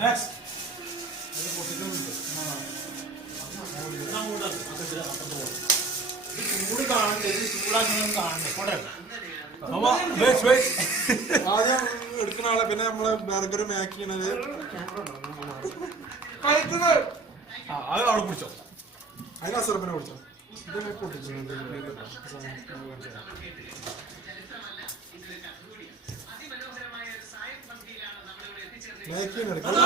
Next. ആദ്യം എടുക്കുന്ന ആളെ പിന്നെ നമ്മള് ബർഗർ മാക്ക് ചെയ്യണത് അത് അവിടെ പിടിച്ചോ. അതിന് അസുറപ്പിനെ പിടിച്ചോ. മാക്കിന് എടുക്കും.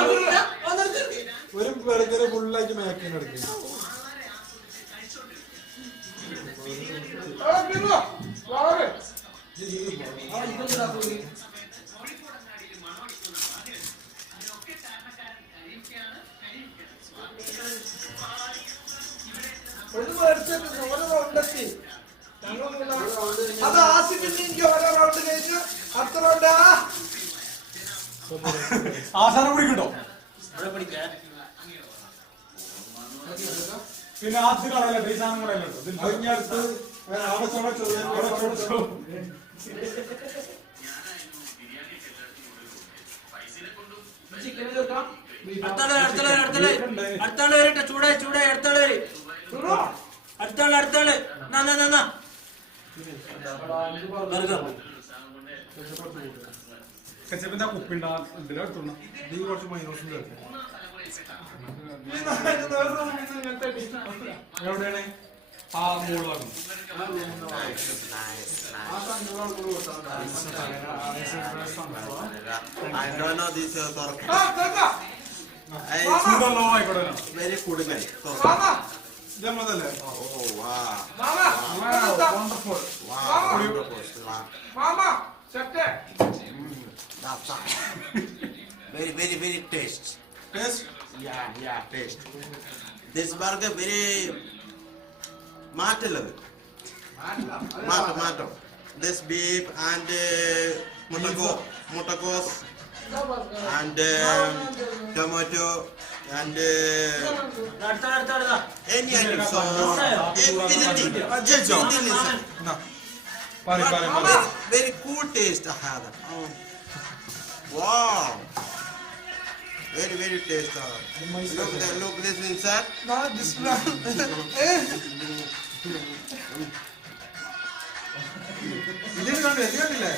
ഒരു ബർഗർ ഫുള്ളായിട്ട് മാക്കിന് എടുക്കും. അത് ആസിഫിന്റെ ഓരോ റൗണ്ട് കഴിഞ്ഞു. അടുത്ത റൗണ്ടാ ആസാനം പിടിക്കട്ടോ. പിന്നെ ആദ്യ കളയല്ലോ, ഈ സാധനം കളയല്ലോ. അടുത്ത് അടുത്താള് വരട്ടെ. ചൂടായി ചൂടായി. അടുത്താള് വരെ. അടുത്താള് കച്ചപ്പിന്റെ കുപ്പിണ്ടാ കുറച്ച് മൈനോസും എവിടെയാണ് ആ മോള് പറഞ്ഞു. very good man. ഇതല്ലേ wonderful. Very taste. Taste Yeah, taste. This burger very matter. This beef and mutakos and tomato and any item. So anything. Very cool taste. Wow. Very taste. Look this inside. ഇതിന് കണ്ടില്ലേ